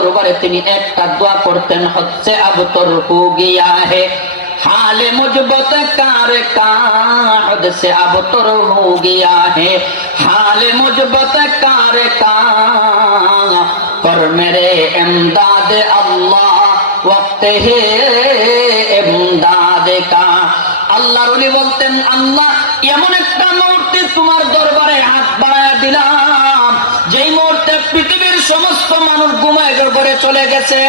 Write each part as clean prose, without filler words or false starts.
দরবারে তিনি একটা দোয়া করতেন, হচ্ছে আবতর হো গিয়া হে हाल मुझबत कार का हद से अब तर हो गया है हाल मुझबत कार का कर मेरे इमदाद अल्लाह वक्त है इमदाद का। আল্লাহর ওলি বলতেন, আল্লাহ এমন একটা মুহূর্তে তোমার দরবারে হাত বাড়ায়া দিলাম যেই মুহূর্তে পৃথিবীর সমস্ত মানুষ ঘুমায় ঘরে চলে গেছে,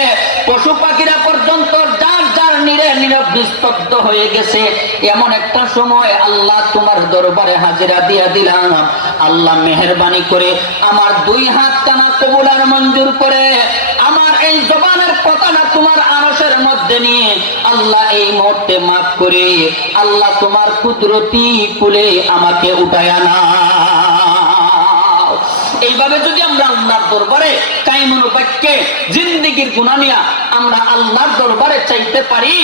পশু পাখিরা পর্যন্ত যার যার নীরব নিস্তব্ধ হয়ে গেছে, এমন একটা সময় আল্লাহ তোমার দরবারে হাজিরা দিয়া দিলাম। আল্লাহ মেহেরবানি করে আমার দুই হাত কানা কবুল আর মঞ্জুর করে আমার এই জবানের কথাটা তোমার আরশের মধ্যে নিয়ে আল্লাহ এই মুহূর্তে মাফ করে আল্লাহ তোমার কুদরতি কুলে আমাকে উঠায়া নাও। এইভাবে যদি আমরা আল্লাহর দরবারে কায়মুল বাক্যে জিন্দেগীর গুনাহ নিয়া আমরা আল্লাহর দরবারে চাইতে পারি,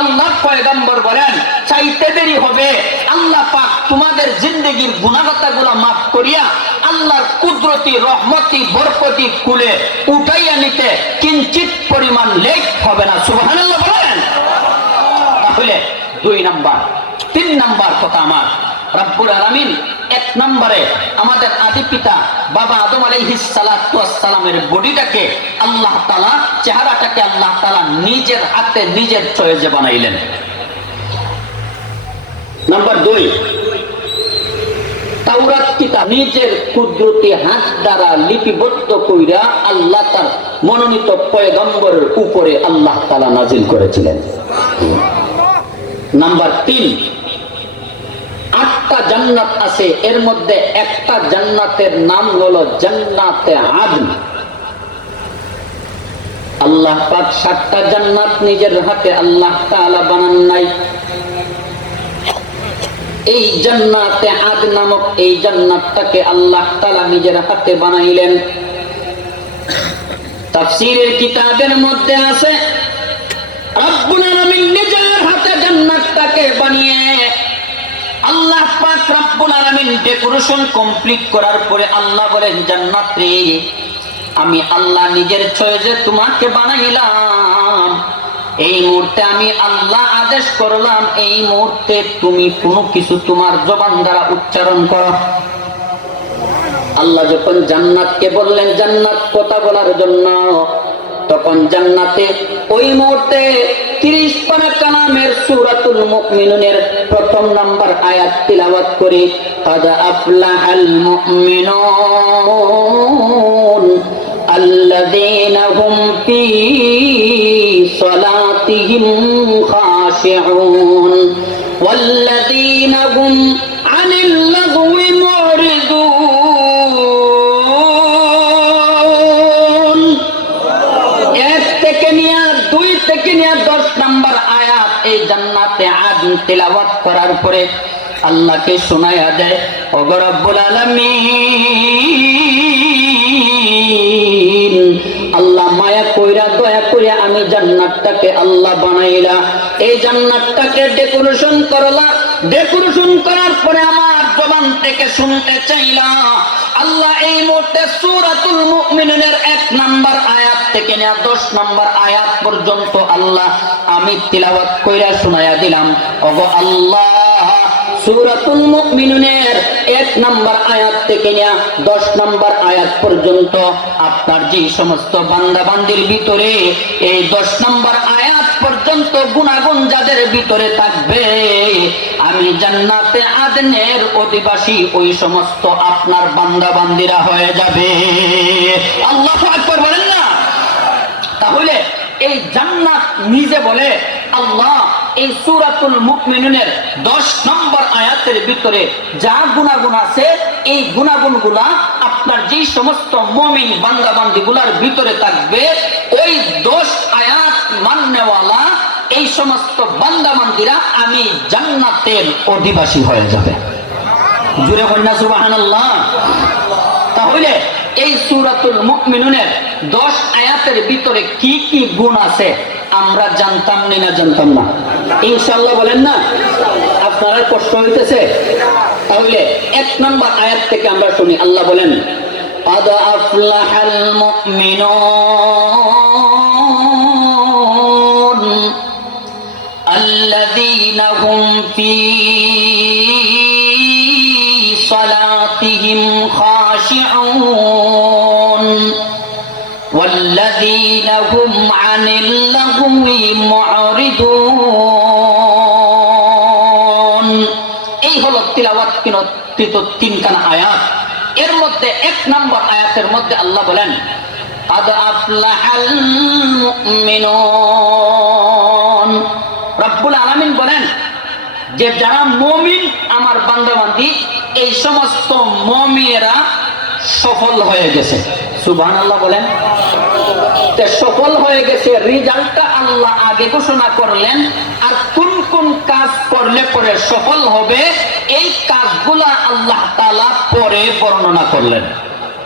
আল্লাহর পয়গম্বর বলেন চাইতে দেরি হবে, আল্লাহ পাক তোমাদের জিন্দেগীর গুনাহগুলো মাফ করিয়া আল্লাহর কুদরতি রহমতি বরকতি কুলে উঠাইয়া নিতে কিঞ্চিত পরিমাণ লেট হবে না। সুবহানাল্লাহ বলেন। তাহলে 2 নাম্বার 3 নাম্বার কথা আমার রব্বুল আলামিন 1 নম্বরে আমাদের আদি পিতা বাবা আদম আলাইহিস সালাতু ওয়াস সালামের বডিটাকে আল্লাহ তাআলা চেহারাটাকে আল্লাহ তাআলা নিজের হাতে নিজের চয়েসে বানাইলেন। নাম্বার 2 তাওরাত কিতাব নিজের কুদরতি হাত দ্বারা লিপিবদ্ধ কইরা আল্লাহ তার মনোনীত পয়গম্বরের উপরে আল্লাহ তাআলা নাজিল করেছিলেন। নাম্বার 3 8টা জান্নাত আছে, এর মধ্যে একটা জান্নাতের নাম হলো জান্নাতে আদন। আল্লাহ পাক 7টা জান্নাত নিজের হাতে আল্লাহ তাআলা বানান নাই। এই জান্নাতে আদন নামক এই জান্নাতটাকে আল্লাহ তাআলা নিজের হাতে বানাইলেন। তাফসীরের কিতাবের মধ্যে আছে রব্বুল আলামিন নিজের হাতে জান্নাতটাকে বানিয়ে আল্লাহ পাক রব্বুল আলামিন ডেকোরেশন কমপ্লিট করার পরে আল্লাহ বলেন, জান্নাত রে আমি আল্লাহ নিজের চয়েসে তোমাকে বানাইলাম, এই মুহূর্তে আমি আল্লাহ আদেশ করলাম এই মুহূর্তে তুমি কোনো কিছু তোমার জবান দ্বারা উচ্চারণ করো। আল্লাহ যখন জান্নাতকে বললেন জান্নাত কথা বলার জন্য, তখন জান্নাতে ওই মুহূর্তে 30 পারা কালামের সূরাতুল মুমিনুনের 1 নম্বর আয়াত তিলাওয়াত করে কাদ আফলাহাল মুমিনুন আল্লাযীনা হুম ফী সালাতিহিম খাশিউন ওয়াল্লাযীনা হুম আনিল লাগওয়ি মুরিদুন। 1 থেকে নিয়ে 2 থেকে নিয়ে 10 নম্বর আয়াত এই জান্নাতে আদন তেলাওয়াত করার পরে আল্লাহকে শোনায়া দেয়, ওগো রব্বুল আলামিন আল্লাহ মায়া কইরা দয়া করে আমি জান্নাতটাকে আল্লাহ বানাইলা, এই জান্নাতটাকে ডেকোরেশন করলা, ডেকোরেশন করার পরে আমার জবান থেকে শুনতে চাইলা। আল্লাহ এই মুহূর্তে সূরাতুল মুমিনুনের 1 নম্বর আয়াত থেকে নিয়ে 10 নম্বর আয়াত পর্যন্ত আল্লাহ আমি তিলাওয়াত কইরা শোনায়া দিলাম। ওগো আল্লাহ সূরাতুল মুমিনুনের 1 নম্বর আয়াত থেকে নিয়ে 10 নম্বর আয়াত পর্যন্ত আপনার যে সমস্ত বান্দা বান্দির ভিতরে এই 10 নম্বর আয়াত পর্যন্ত গুনাহগান যাদের ভিতরে থাকবে, আমি জান্নাতে আদনের অধিবাসী ওই সমস্ত আপনার বান্দা বান্দিরা হয়ে যাবে। আল্লাহু আকবার বলেন না। তাহলে এই জান্নাত নিজে বলে আল্লাহ এই সূরাতুল মুমিনুনের 10 নম্বর আয়াতের ভিতরে যা গুনাহগুণ আছে এই গুনাহগুণগুলা আপনার যে সমস্ত মুমিন বান্দা বান্দীগুলার ভিতরে থাকবে, ওই 10 আয়াত মাননেওয়ালা এই সমস্ত বান্দা বান্দীরা আমি জান্নাতের অধিবাসী হয়ে যাবে। জোরে বলেন না সুবহানাল্লাহ। তাহলে এই সূরাতুল মুমিনুনের 10 আয়াতের ভিতরে কি কি গুণ আছে আমরা জানতাম না জানতাম না? ইনশাআল্লাহ বলেন না। আপনারা কষ্ট হইতেছে? তাহলে 1 নম্বর আয়াত থেকে আমরা শুনি। আল্লাহ বলেন قد أفلح المؤمنون الذين هم في صلاتهم خاشعون والذين هم عن اللغو معرضون এই হলো তিলাওয়াতকৃত তিনখানা আয়াত। এর মধ্যে এক নম্বর আয়াতের মধ্যে আল্লাহ বলেন قد أفلح المؤمنون। রব্বুল আলামিন বলেন যে যারা মুমিন আমার বান্দাবান্দি এই সমস্ত মুমিনেরা সফল হয়ে গেছে। সুবহানাল্লাহ বলেন। তে সফল হয়ে গেছে রেজাল্টটা আল্লাহ আগে ঘোষণা করলেন, আর কোন কোন কাজ করলে পরে সফল হবে এই কাজগুলা আল্লাহ তাআলা পরে বর্ণনা করলেন।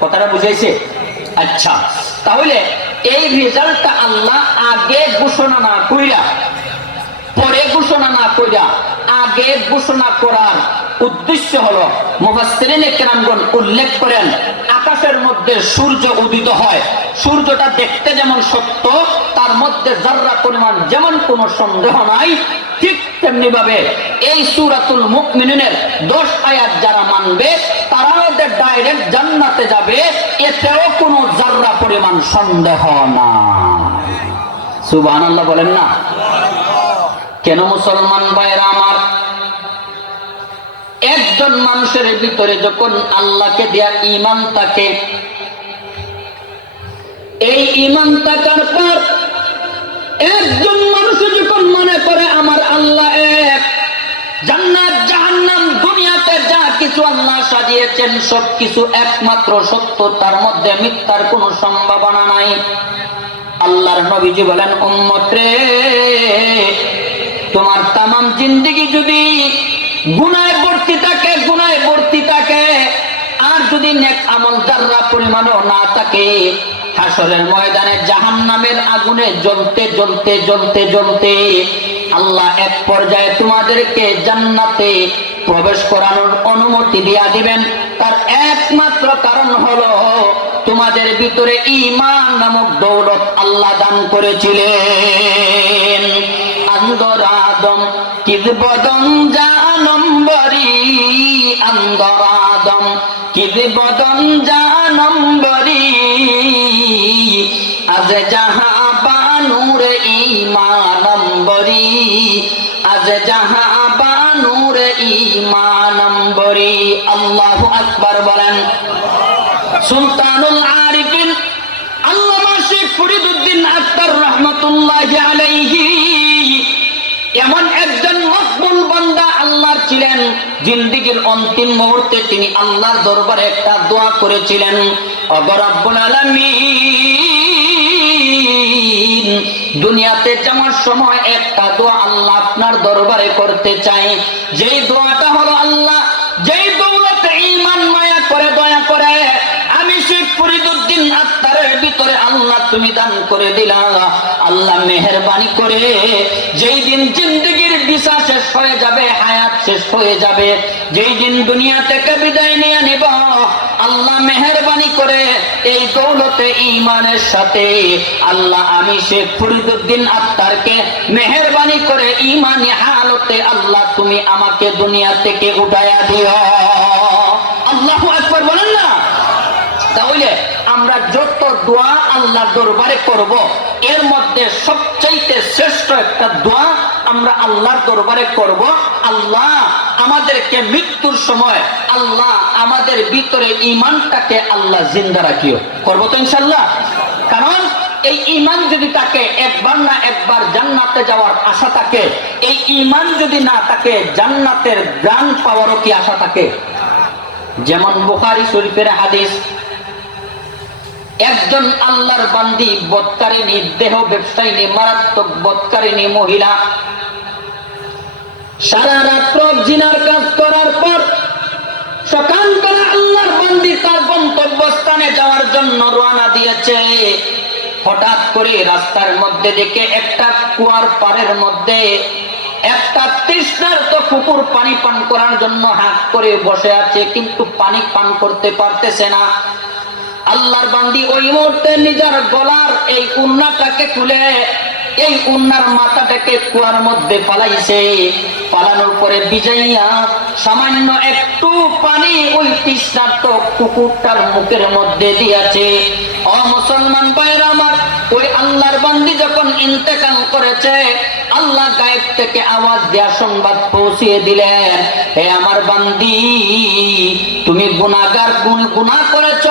কথাটা বুঝাইছে? আচ্ছা, তাহলে এই রেজাল্টটা আল্লাহ আগে ঘোষণা না কইরা, পরে ঘোষণা না কইরা আগে ঘোষণা করার উদ্দেশ্য হলো মুফাসসিরিনে কেরামগণ উল্লেখ করেন আকাশের মধ্যে সূর্য উদিত হয়, সূর্যটা দেখতে যেমন সত্য, তার মধ্যে যাররা পরিমাণ যেমন কোনো সন্দেহ নাই, ঠিক তেমনি ভাবে এই সূরাতুল মুমিনুনের 10 আয়াত যারা মানবে তারাও ডাইরেক্ট জান্নাতে যাবে, এতেও কোনো যাররা পরিমাণ সন্দেহ না। সুবহানাল্লাহ বলেন না? কেন মুসলমান ভাইরা আমার, একজন মানুষের ভিতরে যখন আল্লাহকে দেয়া ঈমান থাকে, এই ঈমান থাকার পর একজন মানুষ যখন মনে করে আমার আল্লাহ এক, জান্নাত জাহান্নাম দুনিয়াতে যা কিছু আল্লাহ সাজিয়েছেন সবকিছু একমাত্র সত্য, তার মধ্যে মিথ্যার কোনো সম্ভাবনা নাই। আল্লাহর নবীজি বলেন, উম্মত রে, তোমার তামাম জিন্দেগি যদি গুনাহে ভর্তি থাকে আর যদি নেক আমল যাররা পরিমাণও না থাকে, হাসরের ময়দানে জাহান্নামের আগুনে জ্বলতে আল্লাহ এক পর্যায়ে তোমাদেরকে জান্নাতে প্রবেশ করানোর অনুমতি দিয়া দিবেন। তার একমাত্র কারণ হলো তোমাদের ভিতরে ঈমান নামক দৌলত আল্লাহ দান করেছিলেন। আন্দরাদম কিদবদন জানম্বরি, আন্দরাদম কিদবদন জানম্বরি, আজ যাহা বানুর ঈমানম্বরি, আজ যাহা বানুর ঈমানম্বরি। আল্লাহু আকবার বলেন। সুলতানুল আরিফিন আল্লামা শেখ ফরিদউদ্দীন আখতার রাহমাতুল্লাহি আলাইহি এমন একজন মকবুল বান্দা আল্লাহর ছিলেন, জিন্দেগীর অন্তিম মুহূর্তে তিনি আল্লাহর দরবারে একটা দোয়া করেছিলেন, ওগো রব্বুল আলামিন, দুনিয়াতে যাওয়ার সময় একটা দোয়া আল্লাহ আপনার দরবারে করতে চাই। যেই দোয়াটা হলো, আল্লাহ যেই দৌলতে ঈমান মায়া করে দয়া করে আমি শেখ ফরিদউদ্দীন আখতারের ভিতরে আল্লাহ তুমি দান করে দিলা, আল্লাহ মেহেরবানি করে যেই দিন জিন্দেগীর দিশা শেষ হয়ে যাবে, হায়াত শেষ হয়ে যাবে, যেই দিন দুনিয়া থেকে বিদায় নিয়ে নিব, আল্লাহ মেহেরবানি করে এই দৌলতে ঈমানের সাথে আল্লাহ আমি শেখ ফরিদউদ্দীন আখতারকে মেহেরবানি করে ঈমানি হালতে আল্লাহ তুমি আমাকে দুনিয়া থেকে উঠায়া দিও। আল্লাহু আকবার বলেন না? তাহলে আমরা যত দোয়া আল্লাহর দরবারে করব, এর মধ্যে সবচাইতে শ্রেষ্ঠ একটা দোয়া আমরা আল্লাহর দরবারে করব, আল্লাহ আমাদেরকে মৃত্যুর সময় আল্লাহ আমাদের ভিতরে ঈমানটাকে আল্লাহ জিন্দা রাখিও। করব তো ইনশাআল্লাহ? কারণ এই ঈমান যদি থাকে, একবার না একবার জান্নাতে যাওয়ার আশা থাকে। এই ঈমান যদি না থাকে, জান্নাতের গ্রাণ পাওয়ারও কি আশা থাকে? যেমন বুখারী শরীফের হাদিস, একজন আল্লাহর বান্দি বদকারিনী, দেহ ব্যবসায়িনী, মারাত্মক বদকারিনী মহিলা সারা রাত্র জিনার কাজ করার পর সকালবেলা আল্লাহর বান্দি তার গন্তব্যস্থানে যাওয়ার জন্য রওনা দিয়েছে। হঠাৎ করে রাস্তার মধ্যে দেখে একটা কুয়ার পাড়ের মধ্যে একটা তৃষ্ণার্ত কুকুর পানি পান করার জন্য হাত করে বসে আছে, কিন্তু পানি পান করতে পারতেছে না। আল্লাহর বান্দি ওই মুহূর্তে নিজের গলার এই উন্নাটাকে খুলে এই উন্নার মাথাটাকে কুয়ার মধ্যে পালাইছে। পালানোর পরে বিজাইয়া সামান্য একটু পানি ওই তৃষ্ণার্ত কুকুরটার মুখের মধ্যে দিয়েছে। ও মুসলমান ভাইরা আমার, ওই আল্লাহর বান্দি যখন ইন্তেকাল করেছে, আল্লাহ গায়েব থেকে আওয়াজ দেয়া সংবাদ পৌঁছিয়ে দিলেন, হে আমার বান্দি, তুমি গুনাহগার, গুনাহ করেছ,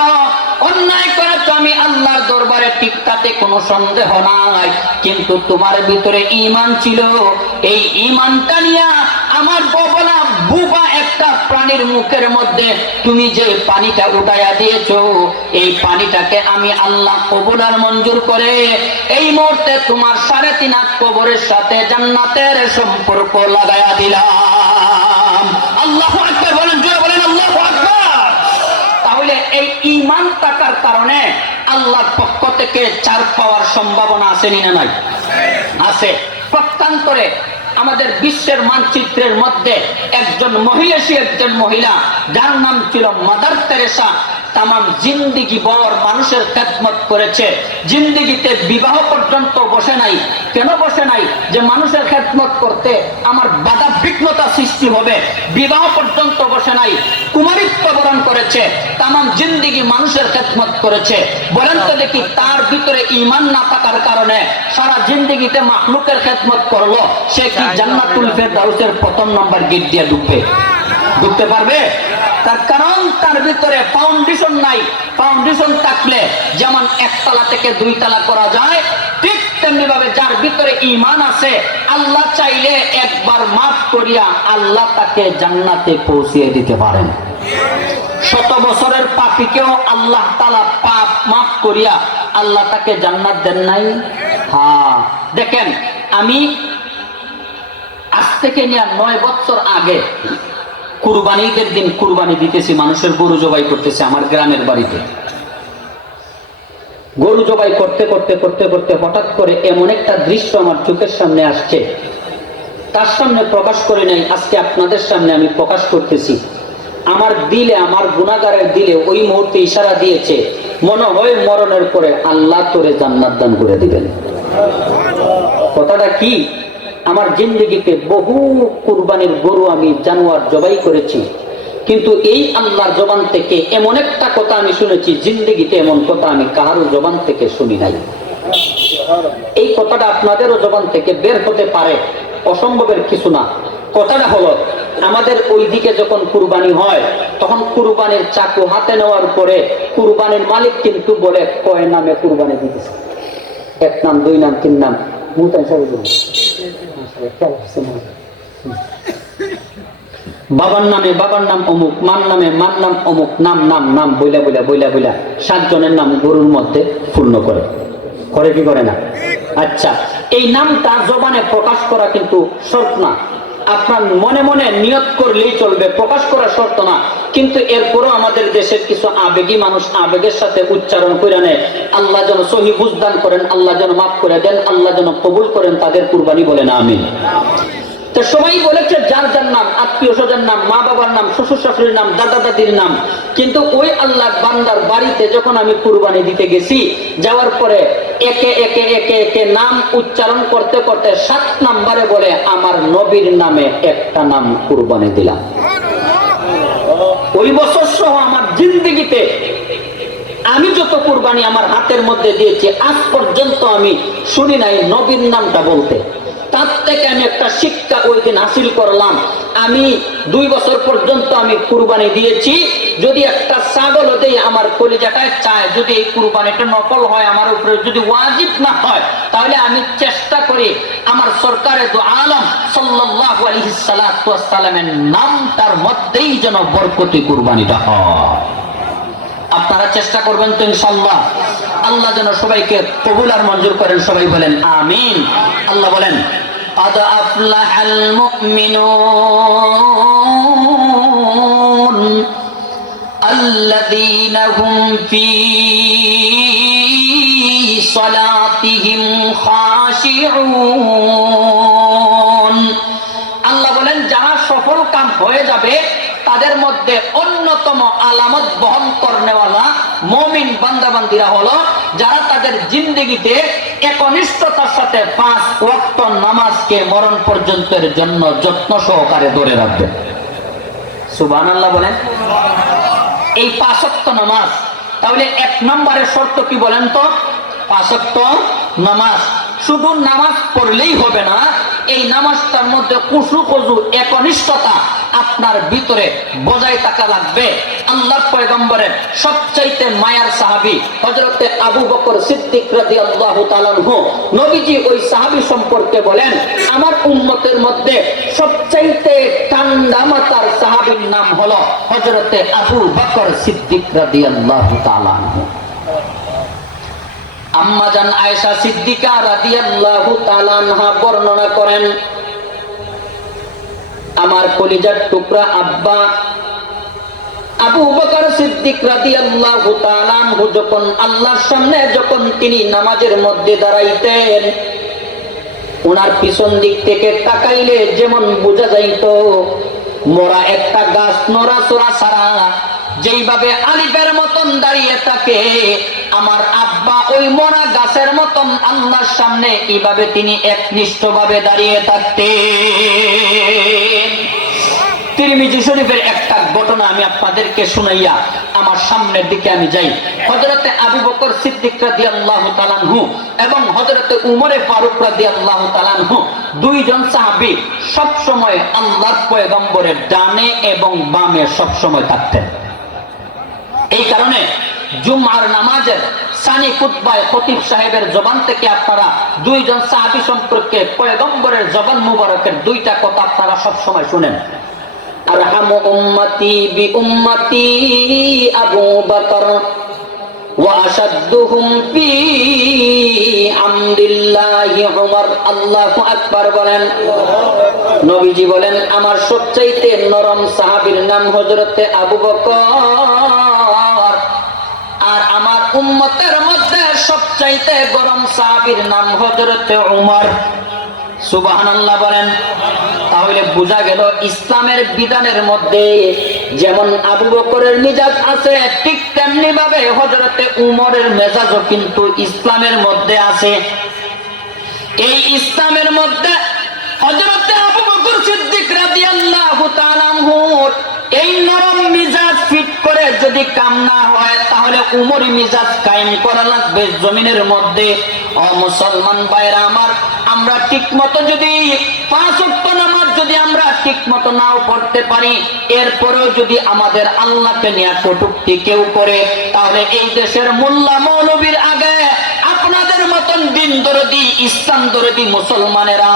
অন্যায় করেছ, আমি আল্লাহর দরবারে ঠিক তাতে কোনো সন্দেহ নাই, কিন্তু তোমার ভিতরে ঈমান ছিল। এই ঈমানটা নিয়ে আমার বলা বুবা একটা প্রাণীর মুখের মধ্যে তুমি যে পানিটা উঠাইয়া দিয়েছো, এই পানিটাকে আমি আল্লাহ কবুল আর মঞ্জুর করে এই মুহূর্তে তোমার 3.5 হাত কবরের সাথে জান্নাতের সম্পর্ক লাগাইয়া দিলাম। আল্লাহু আকবার বলেন, জোরে বলেন আল্লাহু আকবার। তাহলে এই ঈমান থাকার কারণে আল্লাহর পক্ষ থেকে ছাড় পাওয়ার সম্ভাবনা আছে না নাই? আছে। পক্ষান্তরে আমাদের বিশ্বের মানচিত্রের মধ্যে একজন মহিষী, একজন মহিলা যার নাম ছিল মাদার তেরেসা, তামাম জিন্দিগি বর মানুষের খেদমত করেছে। জিন্দিগিতে বিবাহ পর্যন্ত বসে নাই। কেন বসে নাই? যে মানুষের খেদমত করতে আমার বাধা বিঘ্নতা সৃষ্টি হবে, বিবাহ পর্যন্ত বসে নাই। কুমারিত্ব বরণ করেছে, তামাম জিন্দিগি মানুষের খেদমত করেছে। বলেন তো দেখি, তার ভিতরে ঈমান না থাকার কারণে সারা জিন্দিগিতে মাখলুকের খেদমত করলো, সে কি জান্নাতুল ফেরদাউসের 1 নম্বর গেট দিয়ে ঢুকতে পারবে? তার কারণ তার ভিতরে ফাউন্ডেশন নাই। ফাউন্ডেশন থাকলে যেমন 1 তলা থেকে 2 তলা করা যায়, ঠিক তেমনি ভাবে যার ভিতরে ঈমান আছে, আল্লাহ চাইলে একবার মাফ করিয়া আল্লাহ তাকে জান্নাতে পৌঁছিয়ে দিতে পারেন। 100 বছরের পাপীকেও আল্লাহ তাআলা পাপ মাফ করিয়া আল্লাহ তাকে জান্নাত দেন নাই? হ্যাঁ, দেখেন, আমি আজ থেকে নিয়ে 9 বছর আগে কুরবানিদের দিন কুরবানি দিতেছি, মানুষের গরু জবাই করতেছে আমার গ্রামের বাড়িতে। গরু জবাই করতে করতে করতে করতে হঠাৎ করে এমন একটা দৃশ্য আমার চোখের সামনে আসছে, তার সামনে প্রকাশ করে নাই, আজকে আপনাদের সামনে আমি প্রকাশ করতেছি। আমার দিলে, আমার গুনাহগারের দিলে ওই মুহূর্তে ইশারা দিয়েছে, মনে হয় মরণের পরে আল্লাহ তোরে জান্নাত দান করে দিবেন। কথাটা কি? আমার জিন্দেগিতে বহু কুরবানির গরু আমি জানোয়ার জবাই করেছি, কিন্তু এই আল্লাহর জবান থেকে এমন একটা কথা আমি শুনেছি, জিন্দেগিতে এমন কথা আমি কারো জবান থেকে শুনি নাই। এই কথাটা আপনাদেরও জবান থেকে বের হতে পারে, অসম্ভবের কিছু না। কথাটা হলো, আমাদের ওইদিকে যখন কুরবানি হয়, তখন কুরবানির চাকু হাতে নেওয়ার পরে কুরবানির মালিক কিন্তু বলে কয় নামে কুরবানি দিতেছে, 1 নাম, 2 নাম, 3 নাম, বাবার নামে বাবার নাম অমুক, মার নামে মার নাম অমুক, নাম নাম নাম বইলা বইলা বইলা বইলা 7 জনের নাম গরুর মধ্যে পূর্ণ করে কি করে না? আচ্ছা, এই নামটা জবানে প্রকাশ করা কিন্তু শর্ত না, আপনার মনে মনে নিয়ত করলেই চলবে, প্রকাশ করা শর্ত না। কিন্তু এরপরও আমাদের দেশের কিছু আবেগী মানুষ আবেগের সাথে উচ্চারণ করে নেয়। আল্লাহ যেন সহি বুঝদান করেন, আল্লাহ যেন মাফ করে দেন, আল্লাহ যেন কবুল করেন তাদের কুরবানি, বলে না আমিন। তো সবাই বলেছে যার যার নাম, আত্মীয় স্বজন নাম, মা বাবার নাম, শ্বশুর শাশুড়ির নাম, দাদা দাদির নাম। কিন্তু ওই আল্লাহর বান্দার বাড়িতে যখন আমি কুরবানি দিতে গেছি, যাওয়ার পরে একে একে একে একে নাম উচ্চারণ করতে করতে 7 নম্বরে বলে আমার নবীর নামে একটা নাম কুরবানি দিলাম। ওই বছর সহ আমার জিন্দেগিতে আমি যত কুরবানি আমার হাতের মধ্যে দিয়েছি, আজ পর্যন্ত আমি শুনি নাই নবীর নামটা বলতে। তার থেকে আমি একটা শিক্ষা ওই দিন হাসিল করলাম। আমি 2 বছর পর্যন্ত আমি কুরবানি দিয়েছি, যদি একটা ছাগল দেই আমার কলিজাটায় চায়, যদি এই কুরবানিটা নকল হয়, আমার উপরে যদি ওয়াজিব না হয়, তাহলে আমি চেষ্টা করি আমার সরকারে দু আলম সাল্লাল্লাহু আলাইহি সাল্লামের নামটার মধ্যেই যেন বরকতি কুরবানিটা হয়। আপনারা চেষ্টা করবেন তো ইনশাআল্লাহ? আল্লাহ যেন সবাইকে কবুল আর মঞ্জুর করেন, সবাই বলেন আমিন। আল্লাহ বলেন, قد أفلح المؤمنون الذين هم في صلاتهم خاشعون। আল্লাহ বলেন, যারা সফল কাম হয়ে যাবে তাদের মধ্যে অন্যতম আলামত বহন করনেওয়ালা মুমিন বান্দাবান্দিরা হলো যারা তাদের জিন্দেগিতে একনিষ্ঠতার সাথে 5 ওয়াক্ত নামাজকে মরণ পর্যন্তের জন্য যত্ন সহকারে ধরে রাখবে। সুবহানাল্লাহ বলেন। এই 5 ওয়াক্ত নামাজ, তাহলে 1 নম্বরের শর্ত কি বলেন তো? 5 ওয়াক্ত নামাজ। শুধু নামাজ পড়লেই হবে না, এই নামাজটার মধ্যে খুশু খুজু একনিষ্ঠতা আপনার ভিতরে বজায় থাকা লাগবে। আল্লাহর পয়গম্বরের সবচাইতে মায়ার সাহাবী হযরতে আবু বকর সিদ্দিক রাদিয়াল্লাহু তাআলা আনহু, নবীজি ওই সাহাবী সম্পর্কে বলেন, আমার উম্মতের মধ্যে সবচাইতে ঠান্ডা মাথার সাহাবীর নাম হলো হযরতে আবু বকর সিদ্দিক রাদিয়াল্লাহু তাআলা আনহু। আম্মা জান আয়েশা সিদ্দিকা রাদিয়াল্লাহু তাআলা আনহা বর্ণনা করেন, আমার কলিজার টুকরা আব্বা আবু বকর সিদ্দিক রাদিয়াল্লাহু তাআলা আনহু যখন আল্লাহর সামনে যখন তিনি নামাজের মধ্যে দাঁড়াইতেন, ওনার পিছন দিক থেকে তাকাইলে যেমন বোঝা যাইতো মোরা একটা গাছ নড়াচড়া ছাড়া যেইভাবে আলিফের মতন দাঁড়িয়ে থাকে, আমার আব্বা ওই মোরা গাছের মতন আল্লাহর সামনে এইভাবে তিনি একনিষ্ঠভাবে দাঁড়িয়ে থাকতেন। তিরমিজি শরীফের একটা ঘটনা আমি আপনাদেরকে শুনাইয়া আমার সামনের দিকে আমি যাই। হযরতে আবু বকর সিদ্দিক রাদিয়াল্লাহু তাআলা আনহু এবং হযরতে উমর ফারুক রাদিয়াল্লাহু তাআলা আনহু, দুইজন সাহাবী সব সময় আল্লাহর পয়গম্বরের ডানে এবং বামে সব সময় থাকতেন। এই কারণে জুমআর নামাজের সানি খুতবায় খতিব সাহেবের জবান থেকে আপনারা দুইজন সাহাবী সম্পর্কে পয়গম্বরের জবান মুবারকের দুইটা কথা আপনারা সব সময় শুনেন। আরহামু উম্মতি বি উম্মতি আবু বকর ওয়া আশাদ্দুহুম ফি আমদিল্লাহি উমর। আল্লাহু আকবার বলেন। নবীজি বলেন, আমার সবচাইতে নরম সাহাবীর নাম হযরতে আবু বকর, আর আমার উম্মতের মধ্যে সবচাইতে গরম সাহাবীর নাম হযরতে উমর। সুবহানাল্লাহ বলেন। তাহলে বোঝা গেল ইসলামের বিধানের মধ্যে যেমন আবু বকরের মিজাজ আছে, ঠিক তেমনি ভাবে হযরতে উমরের মেজাজও কিন্তু ইসলামের মধ্যে আছে। এই ইসলামের মধ্যে হযরতে আবু বকর সিদ্দিক রাদিয়াল্লাহু তাআলা আনহুর এই নরম মিজাজ ফিট করে যদি কাম না হয়, তাহলে উমরি মিজাজ কায়েম করা লাগবে জমিনের মধ্যে। ও মুসলমান ভাইরা আমার, আমরা ঠিকমতো যদি 5 ওয়াক্ত নামাজ যদি আমরা ঠিকমতো নাও পড়তে পারি, এরপরেও যদি আমাদের আল্লাহকে নিয়ে কটূক্তি কেউ করে, তাহলে এই দেশের মোল্লা মৌলবীর আগে আপনাদের মতন দিন দরদি ইসলাম দরদি মুসলমানেরা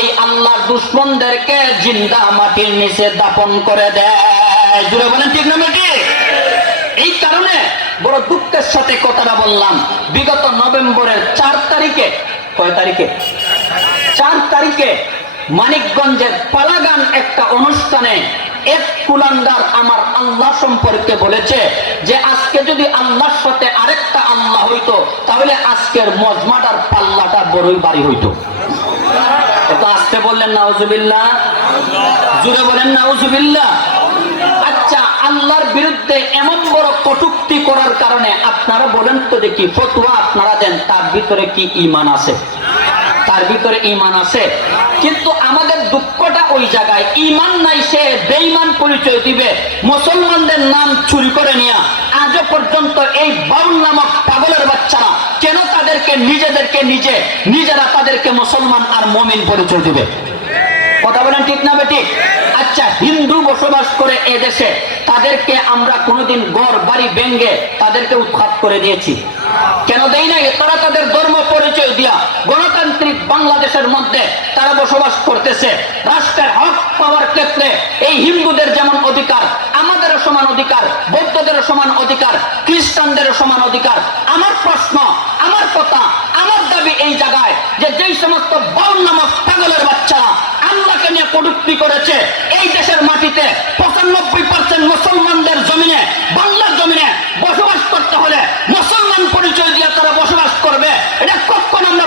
এই আল্লাহর দুশমনদেরকে জিন্দা মাটির নিচে দাফন করে দেয়। জুড়ে বলেন ঠিক না বেটি? এই কারণে বড় দুঃখের সাথে কথাটা বললাম, বিগত নভেম্বরের 4 তারিখে, কয় তারিখে? 4 তারিখে মানিকগঞ্জের পালাগান একটা অনুষ্ঠানে এক কুলাঙ্গার আমার আল্লাহ সম্পর্কে বলেছে যে আজকে যদি আল্লাহর সাথে আরেকটা আল্লাহ হইতো, তাহলে আজকের মজমাটার পাল্লাটা বড়ই বাড়ি হইতো। এটা আসতে বললেন নাউজুবিল্লাহ, জুড়ে বলেন নাউজুবিল্লাহ। আচ্ছা, আল্লাহর বিরুদ্ধে এমন বড় কটূক্তি করার কারণে আপনারা বলেন তো দেখি, ফতোয়া আপনারা দেন, তার ভিতরে কি ঈমান আছে? তার ভিতরে ঈমান আছে। কিন্তু আমাদের দুঃখটা ওই জায়গায়, ঈমান নাই, সে বেঈমান পরিচয় দিবে, মুসলমানদের নাম চুরি করে নিয়া আজও পর্যন্ত এই বাউল নামক পাগলের বাচ্চারা কেন তাদেরকে নিজেরা তাদেরকে মুসলমান আর মুমিন পরিচয় দিবে? কথা বলেন ঠিক না বেটি? আচ্ছা, হিন্দু বসবাস করে এ দেশে, তাদেরকে আমরা কোনোদিন ঘর বাড়ি ভেঙ্গে তাদেরকে উৎখাত করে দিয়েছি? কেন দেই নাই? তারা তাদের ধর্ম পরিচয় দিয়া গণতান্ত্রিক বাংলাদেশের মধ্যে তারা বসবাস করতেছে। রাষ্ট্রের হক পাওয়ার ক্ষেত্রে এই হিন্দুদের যেমন অধিকার, আমাদেরও সমান অধিকার, বৌদ্ধদেরও সমান অধিকার, খ্রিস্টানদেরও সমান অধিকার। আমার প্রশ্ন, আমার কথা, আমার দাবি এই জায়গায় যে যেই সমস্ত বাউল নামক পাগলের বাচ্চারা আল্লাহকে নিয়ে কটূক্তি করেছে, এই দেশের মাটিতে 95% মুসলমানদের জমিনে, বাংলার জমিনে বসবাস করতে হলে মুসলমান পরিচয় দিয়ে তারা বসবাস করবে, এটা কখনো আমরা